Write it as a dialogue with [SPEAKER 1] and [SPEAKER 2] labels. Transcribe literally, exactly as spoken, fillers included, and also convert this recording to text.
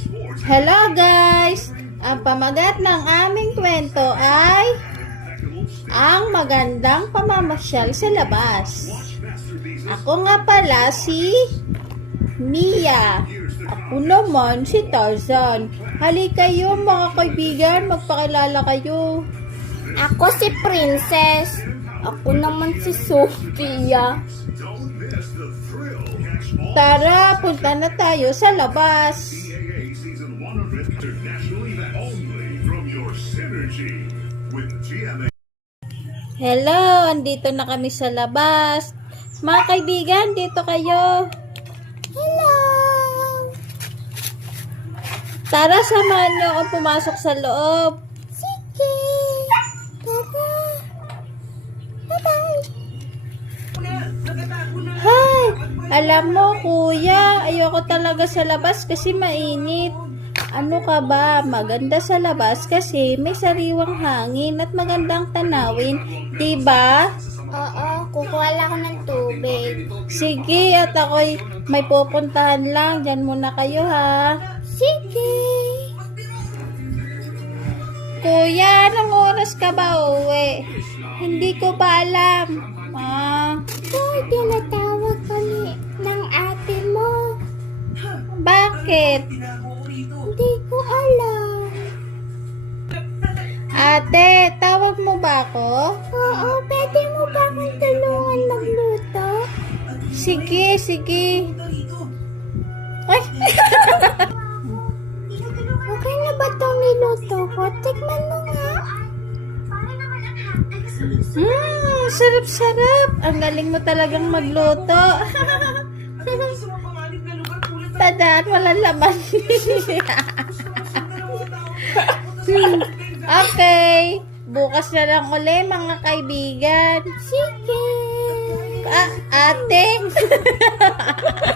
[SPEAKER 1] Hello guys! Ang pamagat ng aming kwento ay ang magandang pamamasyal sa labas. Ako nga pala si Mia. Ako naman si Tarzan. Halika kayo mga kaibigan, magpakilala kayo.
[SPEAKER 2] Ako si Princess. Ako naman si Sophia.
[SPEAKER 1] Tara, punta na tayo sa labas. Hello, andito na kami sa labas. Mga kaibigan, dito kayo.
[SPEAKER 2] Hello!
[SPEAKER 1] Tara, samahan niyo akong pumasok sa loob.
[SPEAKER 2] Sige! Tara! Bye-bye!
[SPEAKER 1] Hay! Alam mo, kuya, ayoko talaga sa labas kasi mainit. Ano ka ba? Maganda sa labas kasi may sariwang hangin at magandang tanawin. Diba?
[SPEAKER 2] Oo, kukuha lang ako ng tubig.
[SPEAKER 1] Sige, at ako'y may pupuntahan lang. Diyan muna kayo, ha?
[SPEAKER 2] Sige!
[SPEAKER 1] Kuya, anong oras ka ba uwi? Hindi ko pa alam. Ah,
[SPEAKER 2] Hoy, tinatawag kami ng ate mo.
[SPEAKER 1] bakit?
[SPEAKER 2] Hindi ko alam.
[SPEAKER 1] Ate, tawag mo ba ako?
[SPEAKER 2] Oo, pwede mo ba akong tulungan magluto?
[SPEAKER 1] Sige, sige. Ay!
[SPEAKER 2] Okay na ba itong niluto ko? Tikman mo nga.
[SPEAKER 1] Mmm, sarap-sarap. Ang galing mo talagang magluto. Tadaan, walang laman. Okay. Bukas na lang uli, mga kaibigan.
[SPEAKER 2] Sige.
[SPEAKER 1] Ah, ate.